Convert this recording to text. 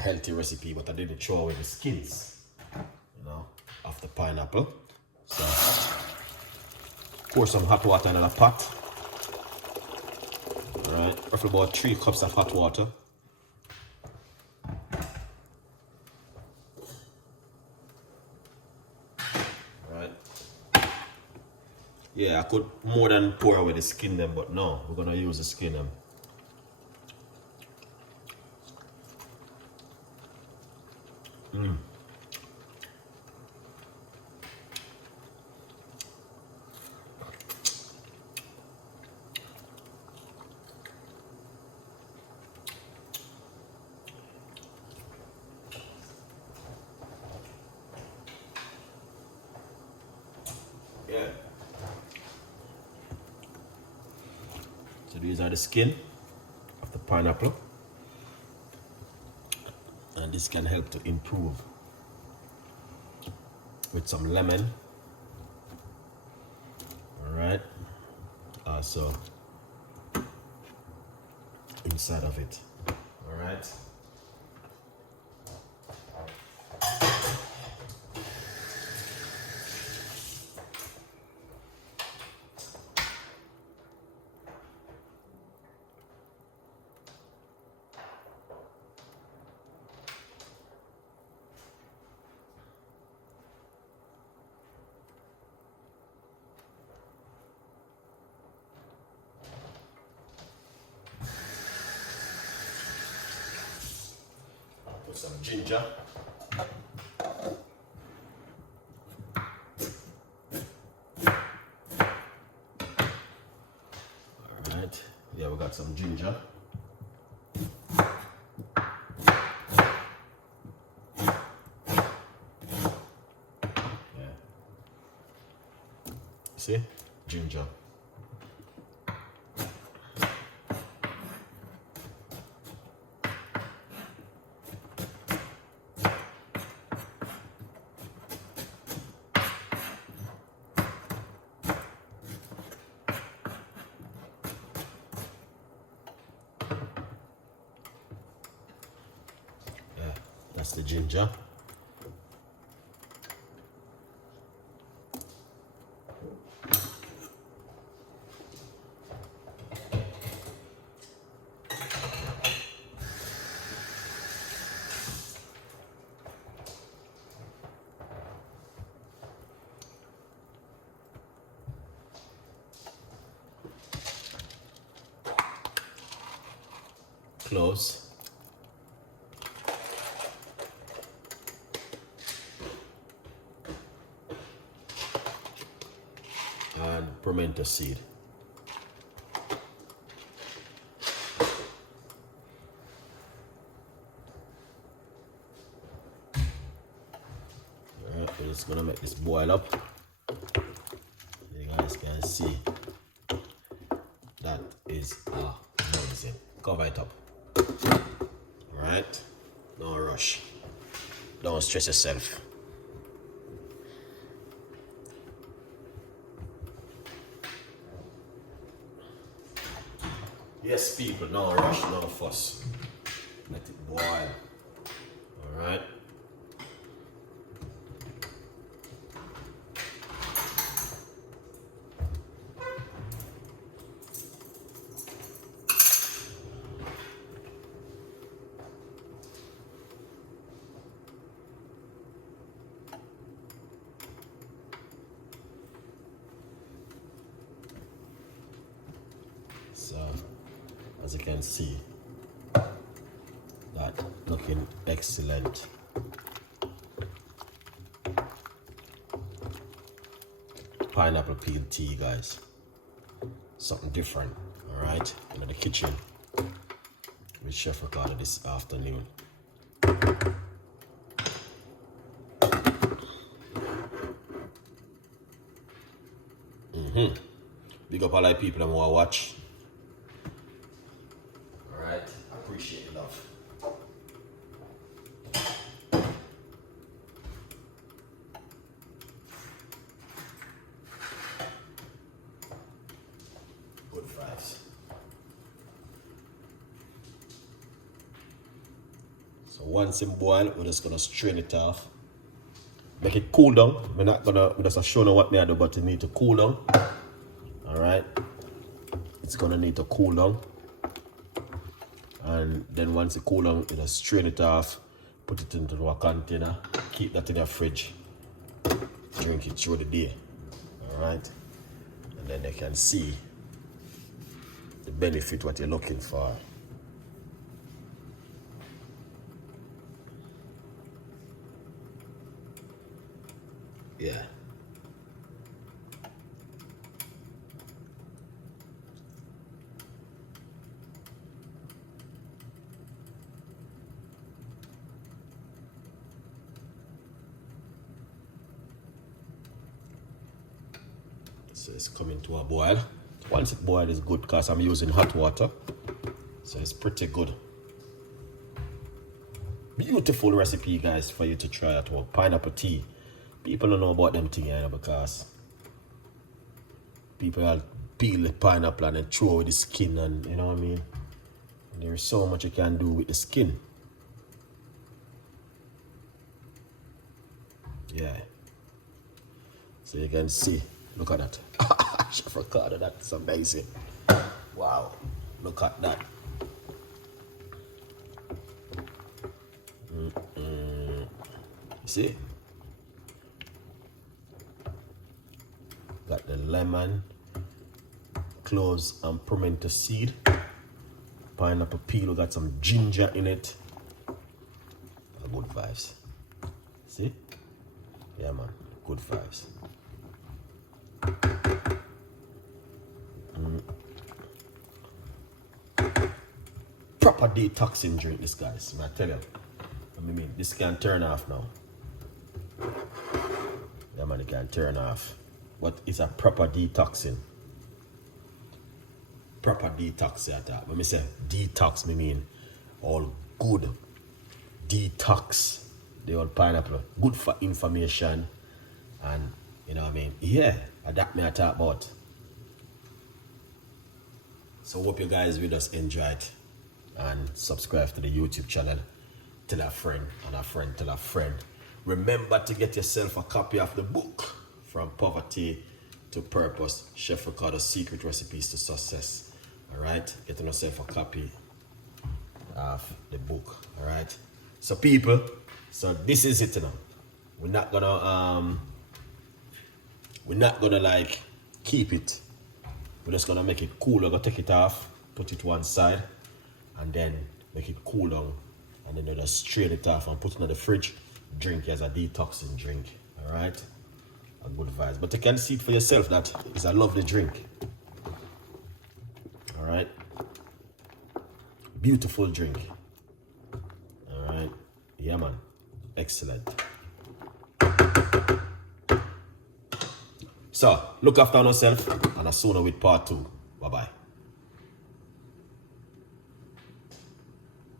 healthy recipe, but I didn't throw away the skins, you know, of the pineapple. So pour some hot water in a pot. All right, roughly about 3 cups of hot water. All right. Yeah, I could more than pour away the skin them, but no, we're gonna use the skin them. Yeah. So these are the skin of the pineapple, and this can help to improve with some lemon. All right. Also inside of it. All right. Put some ginger. Alright, yeah, we got some ginger. Yeah. See? Ginger. That's the ginger. Cloves. And pimento seed. Alright, we're just gonna make this boil up. You guys can see that is amazing. Cover it up. Alright, no rush. Don't stress yourself. Yes, people, no rush, no fuss. Let it boil. Alright. So, as you can see, that looking excellent. Pineapple peel tea, guys. Something different, all right? In the kitchen with Chef Ricardo this afternoon. Big up all the people that want to watch. Alright, appreciate the love. Good fries. So So once it boil, we're just gonna strain it off. Make it cool down. We're just showing you what me I do, but it need to cool down. Alright. It's gonna need to cool down. And then once it cool down, you just strain it off, put it into a container, keep that in your fridge, drink it through the day. Alright. And then they can see the benefit what you're looking for. Yeah. So it's coming to a boil. Once it boils, it's good because I'm using hot water. So it's pretty good. Beautiful recipe, guys, for you to try at home. Pineapple tea. People don't know about them things, because people peel the pineapple and then throw away the skin, and you know what I mean? And there's so much you can do with the skin. Yeah. So you can see, look at that. Chef Ricardo, that's amazing. Wow, look at that. You see? Got the lemon, cloves and pimento seed, pineapple peel, we got some ginger in it. Good vibes. See? Yeah, man, good vibes. Proper detoxing drink, this, guys. I tell you. I mean, this can turn off now. Yeah, man, it can turn off. But it's a proper detoxing. Proper detox, I thought. When I say detox, I mean all good detox. The old pineapple. Good for information. And, you know what I mean? Yeah, that me I talk about. So hope you guys will just enjoy it. And subscribe to the YouTube channel. Tell a friend, and a friend tell a friend. Remember to get yourself a copy of the book, From Poverty to Purpose, Chef Ricardo's Secret Recipes to Success. Alright? Get yourself a copy of the book. Alright? So people, so this is it now. We're not gonna like keep it. We're just gonna make it cool. We're gonna take it off, put it one side, and then make it cool down. And then you just strain it off and put it in the fridge. Drink it as a detoxing drink. Alright? A good vibes. But you can see it for yourself that it's a lovely drink. Alright? Beautiful drink. Alright? Yeah, man. Excellent. So, look after yourself, and I'll see you with part 2. Bye-bye.